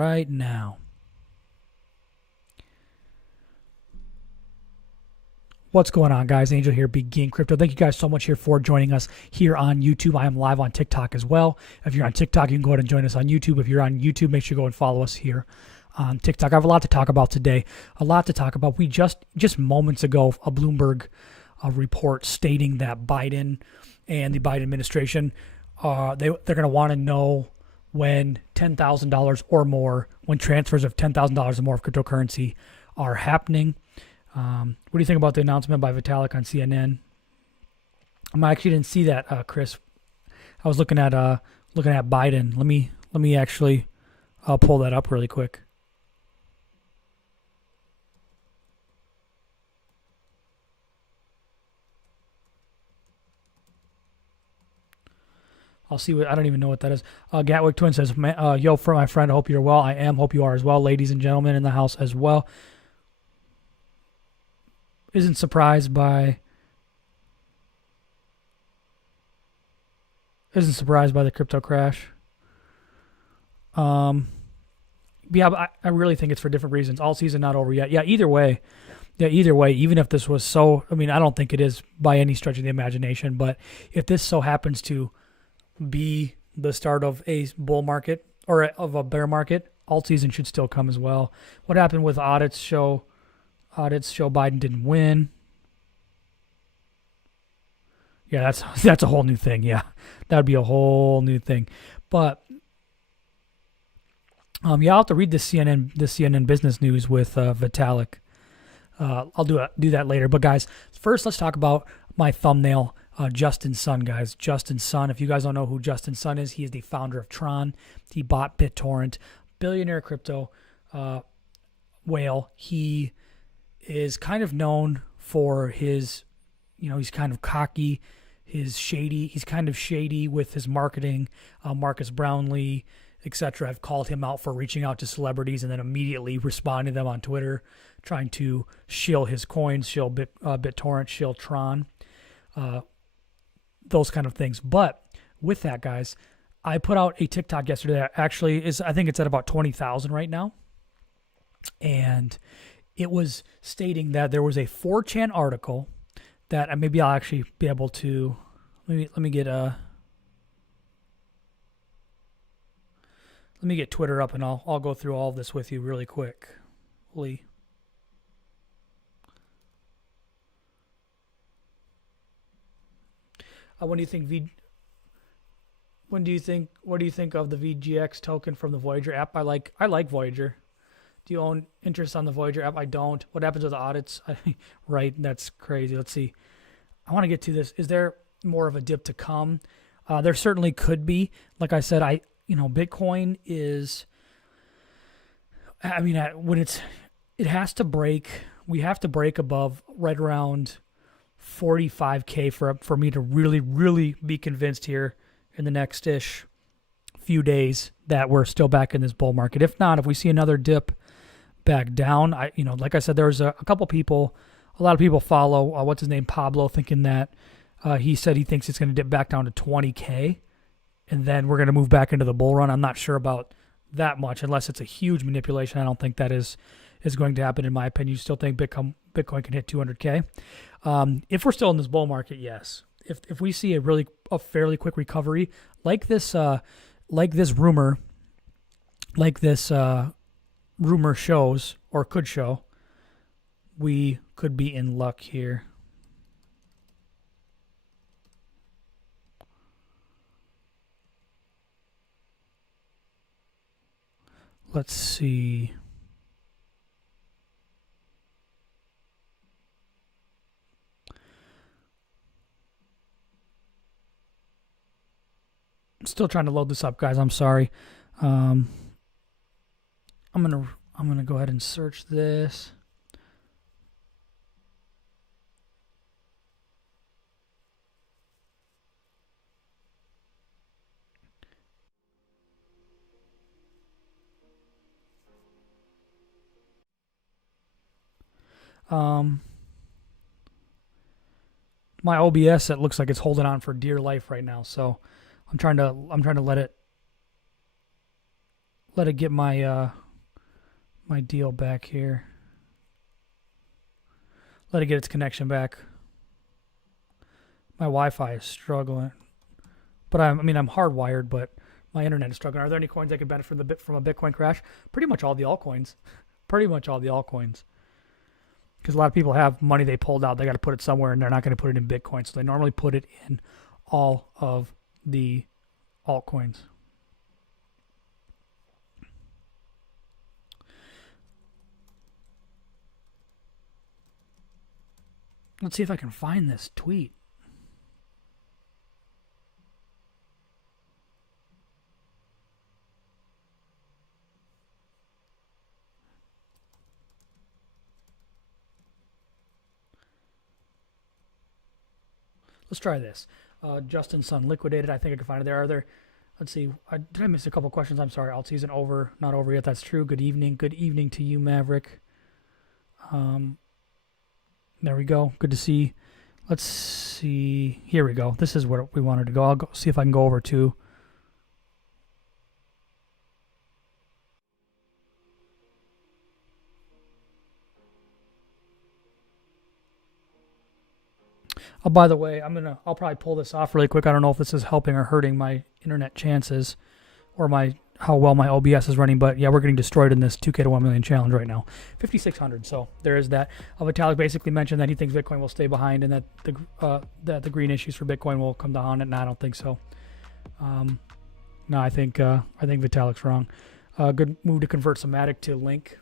right now. What's going on, guys? Angel here, Begin Crypto. Thank you guys so much here for joining us here on YouTube. I am live on TikTok as well. If you're on TikTok, you can go ahead and join us on YouTube. If you're on YouTube, make sure you go and follow us here on TikTok. I have a lot to talk about today. A lot to talk about. We just moments ago, a Bloomberg report stating that Biden and the Biden administration, they're going to want to know when $10,000 or more, when transfers of $10,000 or more of cryptocurrency are happening. What do you think about the announcement by Vitalik on CNN? I actually didn't see that, Chris. I was looking at Biden. Let me actually pull that up really quick. I'll see what, I don't even know what that is. Gatwick Twin says, yo, for my friend, I hope you're well. I am. Hope you are as well. Ladies and gentlemen in the house as well. Isn't surprised by the crypto crash. Yeah, but I really think it's for different reasons. All season not over yet. Yeah, either way, even if this was so, I mean, I don't think it is by any stretch of the imagination, but if this so happens to be the start of a bull market or of a bear market, alt season should still come as well. What happened with audits show Biden didn't win. Yeah, that's a whole new thing. Yeah, that would be a whole new thing. But yeah, I'll have to read the CNN business news with Vitalik. I'll do that later. But guys, first let's talk about my thumbnail, Justin Sun, guys. Justin Sun. If you guys don't know who Justin Sun is, he is the founder of TRON. He bought BitTorrent, billionaire crypto whale. He is kind of known for his, he's kind of cocky, he's kind of shady with his marketing. Marcus Brownlee, etc. have called him out for reaching out to celebrities and then immediately responding to them on Twitter, trying to shill his coins, shill BitTorrent, shill Tron, those kind of things. But with that, guys, I put out a TikTok yesterday that actually is, I think it's at about 20,000 right now. And it was stating that there was a 4chan article that maybe I'll actually be able to, let me get Twitter up and I'll go through all of this with you really quick. When do you think of the VGX token from the Voyager app? I like Voyager. Do you own interest on the Voyager app? I don't. What happens with the audits? Right, that's crazy. Let's see. I want to get to this. Is there more of a dip to come? There certainly could be. Like I said, Bitcoin is, when it has to break, we have to break above right around 45K for me to really, really be convinced here in the next few days that we're still back in this bull market. If not, if we see another dip back down, like I said, there's a couple people, a lot of people follow, what's his name, Pablo, thinking that he said he thinks it's going to dip back down to 20K and then we're going to move back into the bull run. I'm not sure about that much unless it's a huge manipulation. I don't think that is going to happen in my opinion. You still think Bitcoin can hit 200K? If we're still in this bull market, yes. If we see a fairly quick recovery like this rumor shows or could show, we could be in luck here. Let's see. I'm still trying to load this up, guys. I'm sorry. I'm gonna go ahead and search this. My OBS, it looks like it's holding on for dear life right now. So I'm trying to let it let it get my my deal back here. Let it get its connection back. My Wi-Fi is struggling, but I'm hardwired, but my internet is struggling. Are there any coins that could benefit from a Bitcoin crash? Pretty much all the altcoins. Pretty much all the altcoins. Because a lot of people have money they pulled out. They got to put it somewhere, and they're not going to put it in Bitcoin. So they normally put it in all of the altcoins. Let's see if I can find this tweet. Let's try this. Justin Sun liquidated. I think I can find it there. Are there? Let's see. Did I miss a couple questions? I'm sorry. Alt season over. Not over yet. That's true. Good evening. Good evening to you, Maverick. There we go. Good to see. Let's see. Here we go. This is where we wanted to go. I'll go see if I can go over to. Oh, by the way, I'll probably pull this off really quick. I don't know if this is helping or hurting my internet chances or how well my OBS is running, but yeah, we're getting destroyed in this 2K to 1 million challenge right now. 5,600, so there is that. Vitalik basically mentioned that he thinks Bitcoin will stay behind and that the green issues for Bitcoin will come down, and I don't think so. No, I think Vitalik's wrong. Good move to convert Somatic to Link.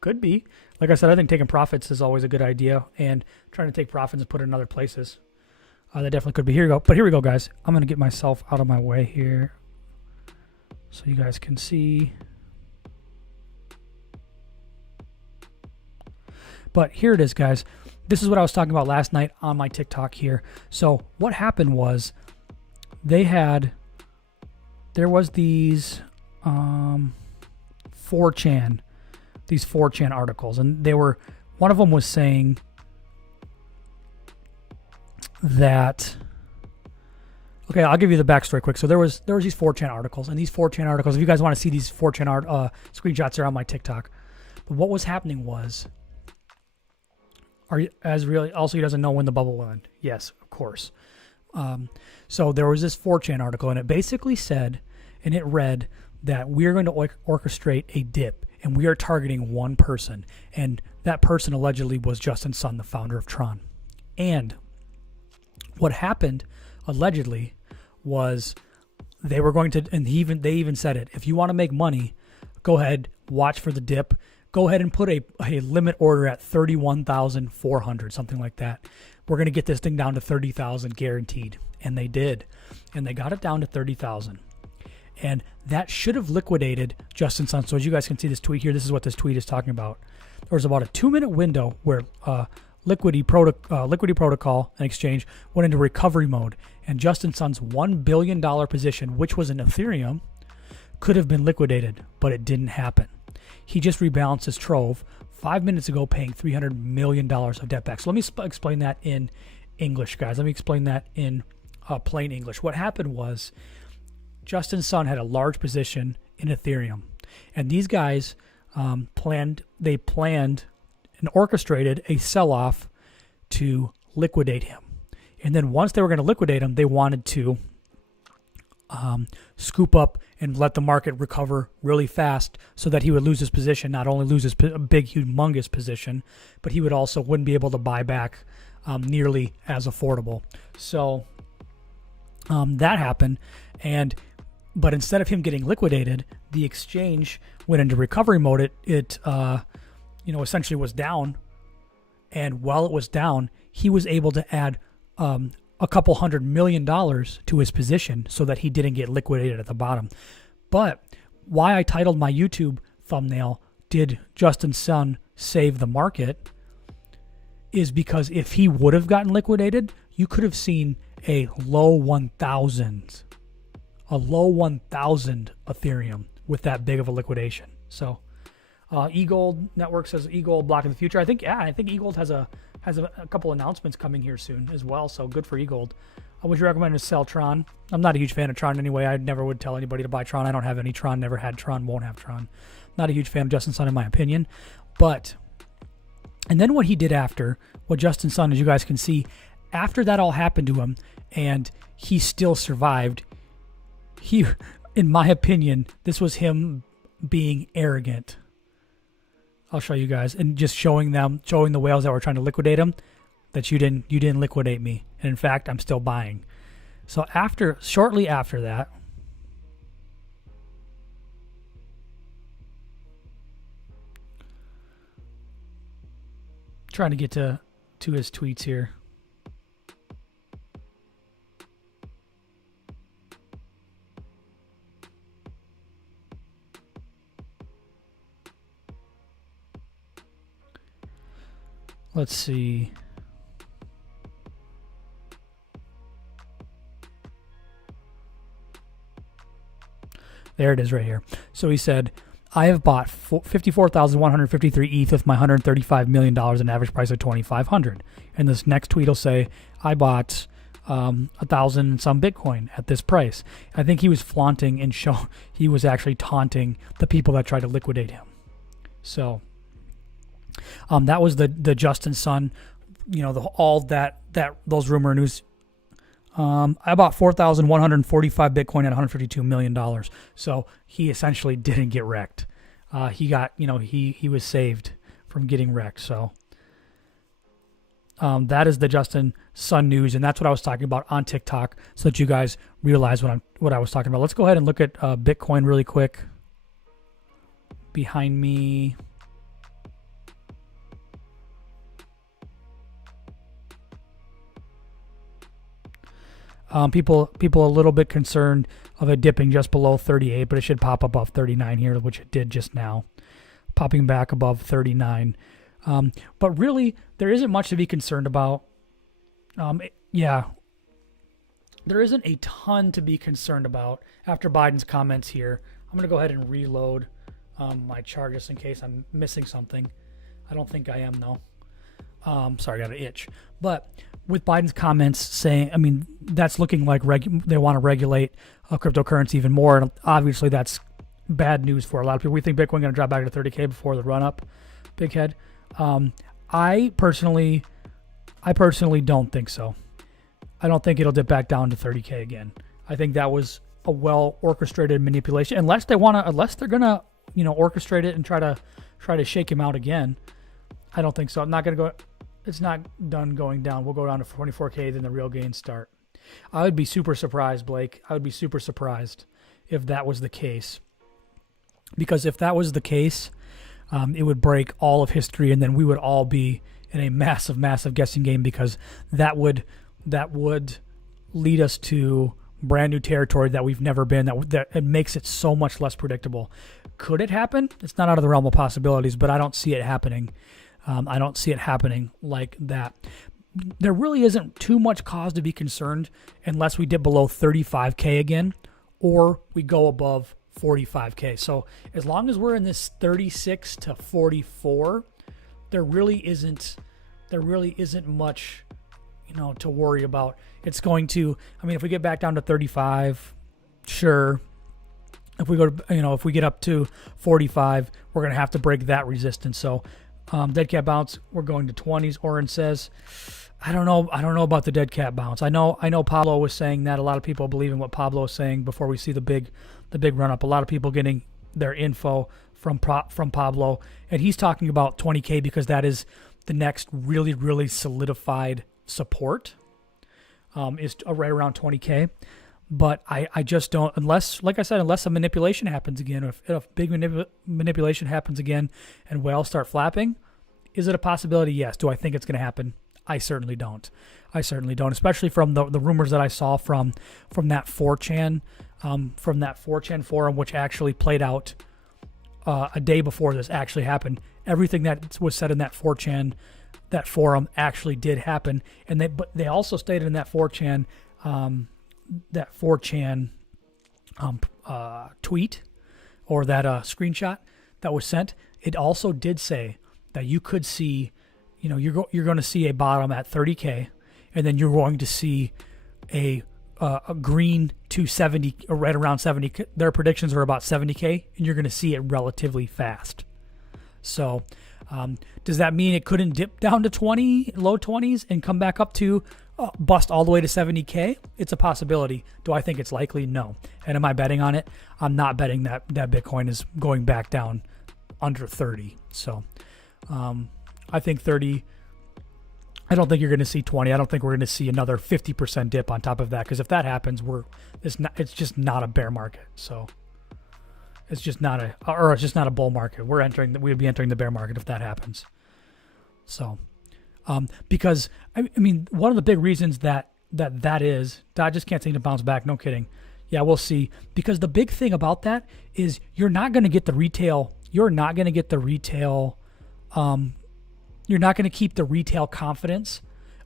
Could be. Like I said, I think taking profits is always a good idea, and trying to take profits and put it in other places. That definitely could be. Here we go. But here we go, guys. I'm going to get myself out of my way here so you guys can see. But here it is, guys. This is what I was talking about last night on my TikTok here. So what happened was there was these 4chan articles, and one of them was saying that, okay, I'll give you the backstory quick. So there was these 4chan articles, and these 4chan articles, if you guys want to see these 4chan screenshots, are on my TikTok. But what was happening was, also he doesn't know when the bubble will end. Yes, of course. So there was this 4chan article, and it basically said, and it read that we're going to orchestrate a dip, and we are targeting one person, and that person allegedly was Justin Sun, the founder of TRON. And what happened allegedly was they were going to, and they even said it, if you want to make money, go ahead, watch for the dip, go ahead and put a limit order at 31,400, something like that. We're going to get this thing down to 30,000 guaranteed. And they did. And they got it down to 30,000. And that should have liquidated Justin Sun. So as you guys can see this tweet here, this is what this tweet is talking about. There was about a 2-minute window where Liquidity Protocol and exchange went into recovery mode, and Justin Sun's $1 billion position, which was in Ethereum, could have been liquidated, but it didn't happen. He just rebalanced his trove 5 minutes ago, paying $300 million of debt back. So let me explain that in English, guys. Let me explain that in plain English. What happened was Justin Sun had a large position in Ethereum, and these guys planned and orchestrated a sell-off to liquidate him. And then once they were going to liquidate him, they wanted to scoop up and let the market recover really fast so that he would lose his position, not only lose his big, humongous position, but he wouldn't be able to buy back nearly as affordable. So that happened. But instead of him getting liquidated, the exchange went into recovery mode. It essentially was down. And while it was down, he was able to add a couple $100 million to his position so that he didn't get liquidated at the bottom. But why I titled my YouTube thumbnail, "Did Justin Sun Save the Market?" is because if he would have gotten liquidated, you could have seen a low 1,000 Ethereum with that big of a liquidation. So EGLD Network says EGLD blocking the future. I think EGLD has a couple announcements coming here soon as well. So good for EGLD. Would you recommend to sell Tron? I'm not a huge fan of Tron anyway. I never would tell anybody to buy Tron. I don't have any Tron, never had Tron, won't have Tron. Not a huge fan of Justin Sun in my opinion. But, and then what he did after, what Justin Sun, as you guys can see, after that all happened to him and he still survived, he, in my opinion, this was him being arrogant. I'll show you guys, and just showing the whales that were trying to liquidate him, that you didn't liquidate me, and in fact I'm still buying. So shortly after that, trying to get to his tweets here. Let's see. There it is right here. So he said, I have bought 54,153 ETH with my $135 million, an average price of 2,500. And this next tweet will say, I bought 1,000 and some Bitcoin at this price. I think he was flaunting and he was actually taunting the people that tried to liquidate him. So that was the Justin Sun, those rumor news. I bought 4,145 Bitcoin at $152 million. So he essentially didn't get wrecked. He got, he was saved from getting wrecked. So that is the Justin Sun news, and that's what I was talking about on TikTok, so that you guys realize what I was talking about. Let's go ahead and look at Bitcoin really quick. Behind me. People a little bit concerned of it dipping just below 38, but it should pop above 39 here, which it did just now, popping back above 39. But really, there isn't much to be concerned about. There isn't a ton to be concerned about after Biden's comments here. I'm going to go ahead and reload my chart just in case I'm missing something. I don't think I am, though. Sorry, I got an itch. But with Biden's comments saying, that's looking like they want to regulate cryptocurrency even more. And obviously that's bad news for a lot of people. We think Bitcoin going to drop back to 30K before the run up. Big head. I personally don't think so. I don't think it'll dip back down to 30K again. I think that was a well orchestrated manipulation. Unless they're going to, orchestrate it and try to shake him out again. I don't think so. I'm not going to go. It's not done going down. We'll go down to 24K, then the real gains start. I would be super surprised, Blake. I would be super surprised if that was the case. Because if that was the case, it would break all of history, and then we would all be in a massive, massive guessing game, because that would lead us to brand new territory that we've never been. That it makes it so much less predictable. Could it happen? It's not out of the realm of possibilities, but I don't see it happening. I don't see it happening like that. There really isn't too much cause to be concerned unless we dip below 35K again, or we go above 45K. So as long as we're in this 36 to 44, there really isn't much, to worry about. It's going to, if we get back down to 35, sure. If we go to, if we get up to 45, we're going to have to break that resistance. So dead cat bounce, we're going to 20s. Oren says, I don't know about the dead cat bounce. I know Pablo was saying that. A lot of people believe in what Pablo was saying before we see the big run up. A lot of people getting their info from Pablo, and he's talking about 20K because that is the next really, really solidified support. Is right around 20K. But I just don't, unless a manipulation happens again, if big manipulation happens again and whales start flapping, is it a possibility? Yes. Do I think it's going to happen? I certainly don't. Especially from the rumors that I saw from that 4chan, forum, which actually played out a day before this actually happened. Everything that was said in that 4chan, that forum actually did happen, and they also stated in that 4chan. That 4chan tweet or that screenshot that was sent, it also did say that you could see, you're going to see a bottom at 30K, and then you're going to see a green to 70, or right around 70. Their predictions are about 70K, and you're going to see it relatively fast. So does that mean it couldn't dip down to 20, low 20s, and come back up to bust all the way to 70K? It's a possibility. Do I think it's likely? No. And am I betting on it? I'm not betting that Bitcoin is going back down under 30. So I think 30. I don't think you're going to see 20. I don't think we're going to see another 50% dip on top of that, because if that happens, it's just not a bear market. So it's just not a bull market. We'd be entering the bear market if that happens. So because I mean, one of the big reasons that is, I just can't seem to bounce back. No kidding. Yeah, we'll see. Because the big thing about that is you're not going to get the retail. You're not going to get the retail. You're not going to keep the retail confidence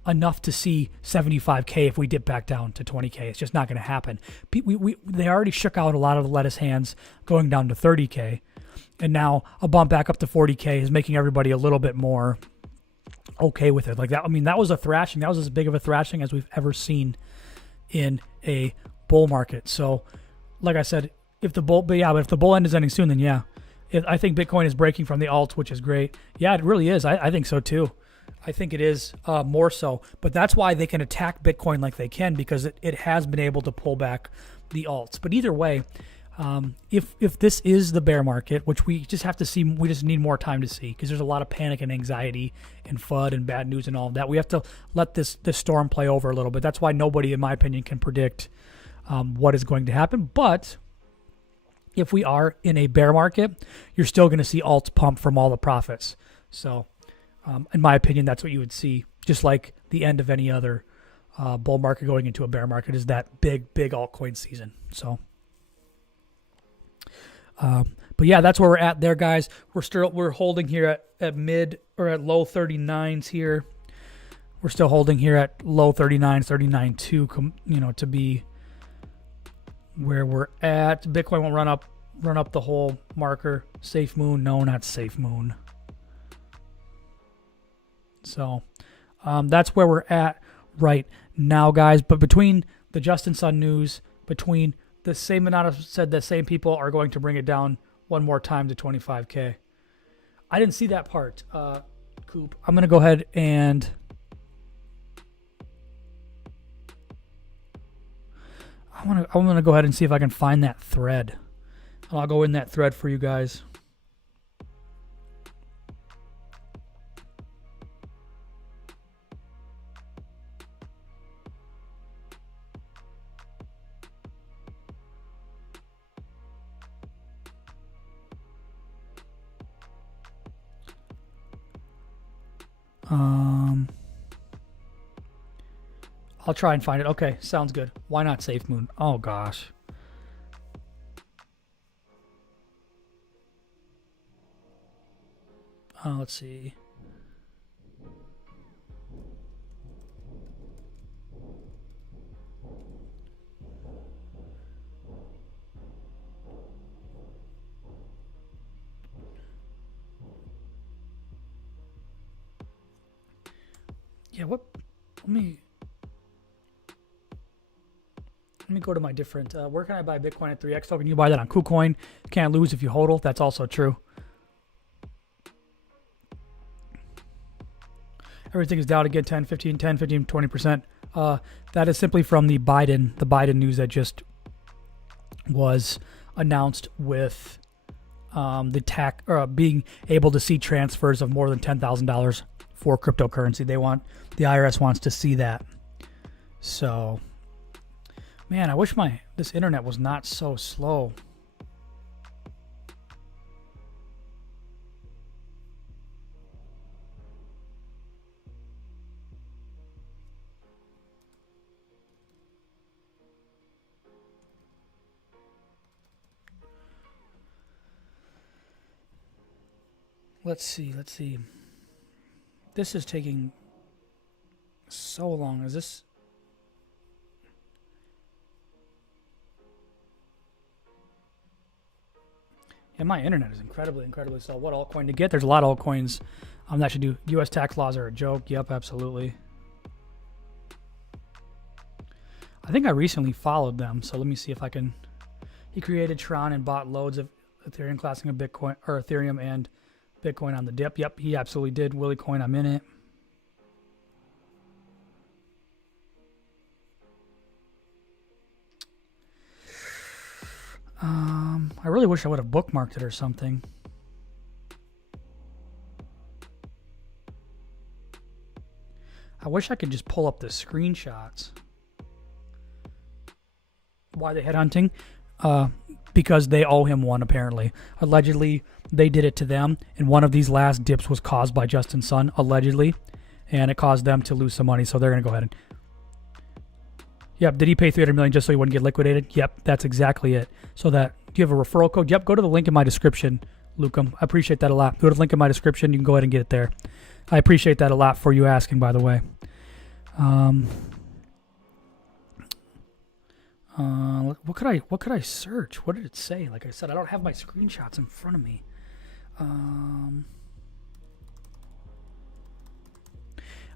enough to see 75K if we dip back down to 20K. It's just not going to happen. They already shook out a lot of the lettuce hands going down to 30K, and now a bump back up to 40K is making everybody a little bit more okay with it. Like that. I mean, that was a thrashing. That was as big of a thrashing as we've ever seen in a bull market. So, like I said, if the bull end is ending soon, then yeah. I think Bitcoin is breaking from the alts, which is great. Yeah, it really is. I think so too. I think it is more so. But that's why they can attack Bitcoin like they can, because it has been able to pull back the alts. But either way, if this is the bear market, which we just have to see, we just need more time to see, because there's a lot of panic and anxiety and FUD and bad news and all of that. We have to let this storm play over a little bit. That's why nobody, in my opinion, can predict what is going to happen. But if we are in a bear market, you're still going to see alts pump from all the profits. So, in my opinion, that's what you would see, just like the end of any other bull market going into a bear market is that big altcoin season. So, but yeah, that's where we're at there, guys. We're holding here at mid or at low 39s here. We're still holding here at low 39s, 39.2, to be where we're at. Bitcoin won't run up the whole marker. Safe moon? No, not safe moon. So that's where we're at right now, guys. But between the Justin Sun news, between the same amount of said the same people are going to bring it down one more time to 25K. I didn't see that part, Coop. I'm going to go ahead and I'm gonna go ahead and see if I can find that thread. I'll go in that thread for you guys. I'll try and find it. Okay, sounds good. Why not Safe Moon? Oh, gosh. Let's see. Yeah, what? Let me go to my different. Where can I buy Bitcoin at 3x token? You buy that on KuCoin. Can't lose if you hodl. That's also true. Everything is down again, 10, 15, 20%. That is simply from the Biden news that just was announced with the tax being able to see transfers of more than $10,000 for cryptocurrency. The IRS wants to see that. So, man, I wish this internet was not so slow. Let's see. This is taking so long. Is this? Yeah, my internet is incredibly slow. What altcoin to get? There's a lot of altcoins that should do. U.S. tax laws are a joke. Yep, absolutely. I think I recently followed them, so let me see if I can. He created TRON and bought loads of Ethereum, classing of Bitcoin or Ethereum and Bitcoin on the dip. Yep, he absolutely did. Willie Coin, I'm in it. I really wish I would have bookmarked it or something. I wish I could just pull up the screenshots. Why the headhunting? Because they owe him one, apparently. Allegedly, they did it to them, and one of these last dips was caused by Justin Sun, allegedly, and it caused them to lose some money, so they're going to go ahead and... Yep, did he pay $300 million just so he wouldn't get liquidated? Yep, that's exactly it. So that, do you have a referral code? Yep, go to the link in my description, Lucum. I appreciate that a lot. Go to the link in my description. You can go ahead and get it there. I appreciate that a lot for you asking, by the way. What could I search? What did it say? Like I said, I don't have my screenshots in front of me. I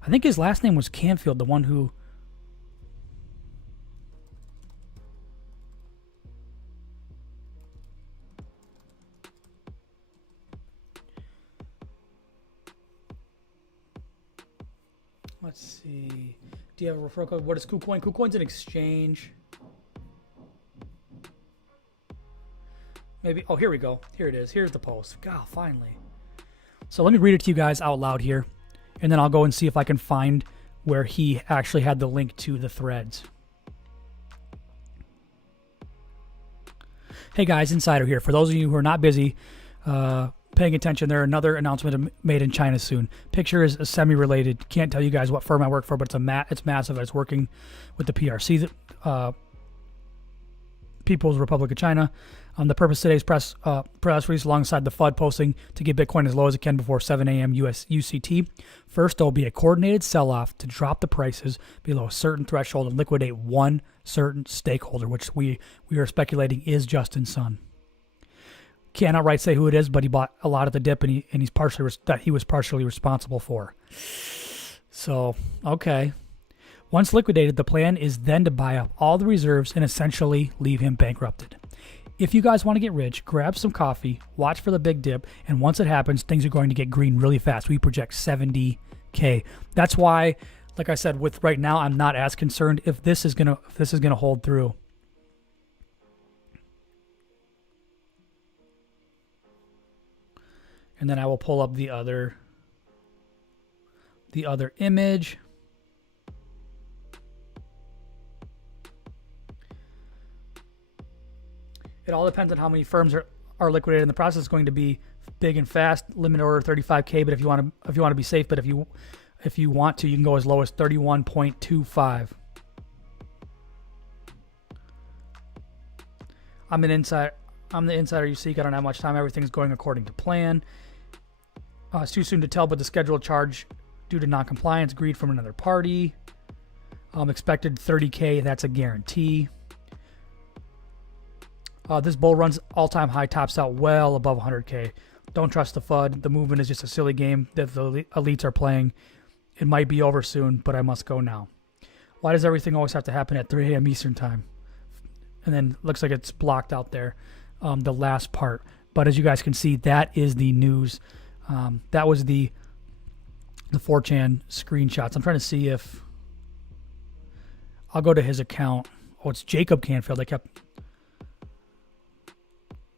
think his last name was Canfield, the one who... Let's see. Do you have a referral code? What is KuCoin? KuCoin's an exchange. Maybe. Oh, here we go. Here it is. Here's the post. God, finally. So let me read it to you guys out loud here, and then I'll go and see if I can find where he actually had the link to the threads. Hey guys, Insider here. For those of you who are not busy paying attention, there's another announcement made in China soon. Picture is semi-related. Can't tell you guys what firm I work for, but it's massive. It's working with the PRC, People's Republic of China. The purpose of today's press release alongside the FUD posting to get Bitcoin as low as it can before 7 a.m. US UCT. First, there will be a coordinated sell-off to drop the prices below a certain threshold and liquidate one certain stakeholder, which we are speculating is Justin Sun. Can't outright say who it is, but he bought a lot at the dip, and he was partially responsible for. So, okay. Once liquidated, the plan is then to buy up all the reserves and essentially leave him bankrupted. If you guys want to get rich, grab some coffee, watch for the big dip, and once it happens, things are going to get green really fast. We project 70K. That's why, like I said, with right now, I'm not as concerned if this is gonna hold through. And then I will pull up the other image. It all depends on how many firms are liquidated in the process. It's going to be big and fast. Limit order 35K, but if you want to be safe, but if you want to, you can go as low as 31.25. I'm the insider you seek. I don't have much time. Everything's going according to plan. It's too soon to tell, but the scheduled charge due to non-compliance, greed from another party. Expected 30K. That's a guarantee. This bull run's all-time high tops out well above 100K. Don't trust the FUD. The movement is just a silly game that the elites are playing. It might be over soon, but I must go now. Why does everything always have to happen at 3 a.m. Eastern time? And then looks like it's blocked out there, the last part. But as you guys can see, that is the news. That was the 4chan screenshots. I'm trying to see if... I'll go to his account. Oh, it's Jacob Canfield.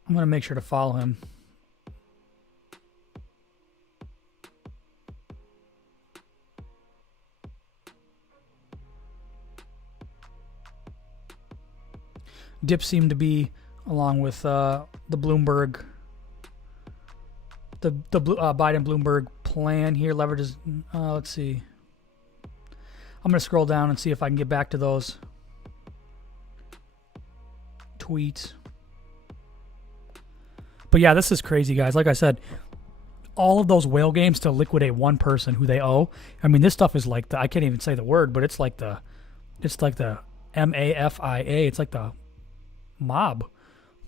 I'm going to make sure to follow him. Dip seemed to be along with the Bloomberg, the Biden-Bloomberg plan here. Leverages, let's see. I'm going to scroll down and see if I can get back to those tweets. But yeah, this is crazy, guys. Like I said, all of those whale games to liquidate one person who they owe. I mean, this stuff is like I can't even say the word, but it's like the MAFIA. It's like the mob.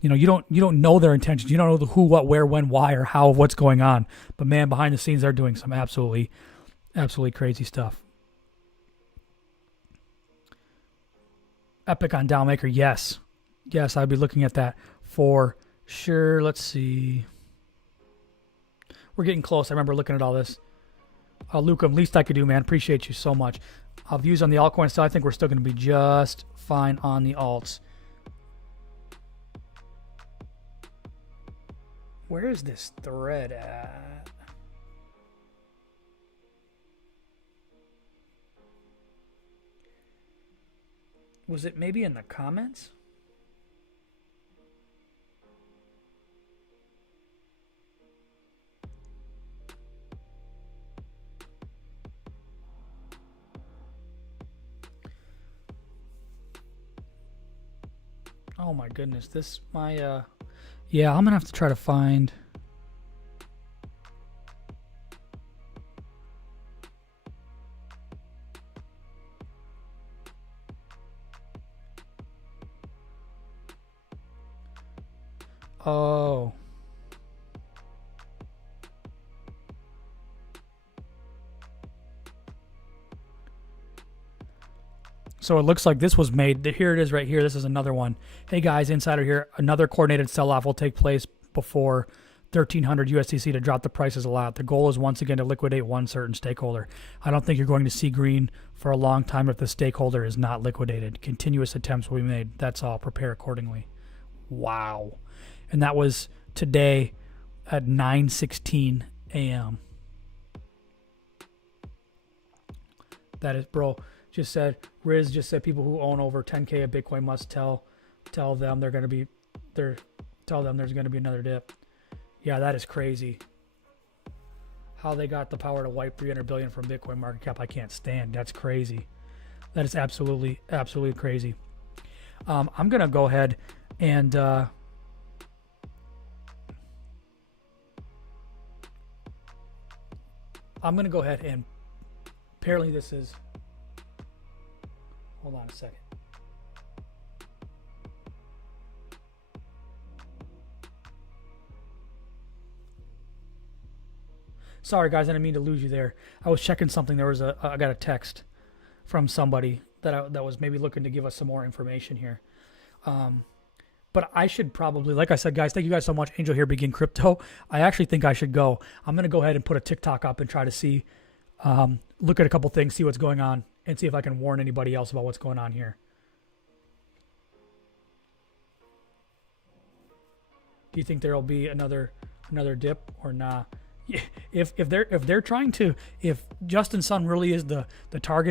You know, you don't know their intentions. You don't know the who, what, where, when, why, or how of what's going on. But man, behind the scenes, they're doing some absolutely crazy stuff. Epic on Downmaker. Yes. Yes, I'd be looking at that for sure. Let's see. We're getting close. I remember looking at all this. Luca, least I could do, man. Appreciate you so much. Views on the altcoin side, I think we're still going to be just fine on the alts. Where is this thread at? Was it maybe in the comments? Oh my goodness, this yeah, I'm gonna have to try to find. Oh. So it looks like this was made. Here it is right here. This is another one. Hey guys, insider here. Another coordinated sell-off will take place before 1,300 USDC to drop the prices a lot. The goal is once again to liquidate one certain stakeholder. I don't think you're going to see green for a long time if the stakeholder is not liquidated. Continuous attempts will be made. That's all. Prepare accordingly. Wow. And that was today at 9:16 a.m. That is, bro. Just said, Riz just said people who own over 10K of Bitcoin must tell them they're going to be, tell them there's going to be another dip. Yeah, that is crazy. How they got the power to wipe 300 billion from Bitcoin market cap, I can't stand. That's crazy. That is absolutely crazy. I'm going to go ahead and I'm going to go ahead and apparently this is, hold on a second. Sorry guys, I didn't mean to lose you there. I was checking something. There was I got a text from somebody that was maybe looking to give us some more information here. But I should probably, like I said, guys, thank you guys so much. Angel here, Begin Crypto. I actually think I should go. I'm going to go ahead and put a TikTok up and try to see, look at a couple things, see what's going on, and see if I can warn anybody else about what's going on here. Do you think there'll be another dip or not? If they're trying to, if Justin Sun really is the target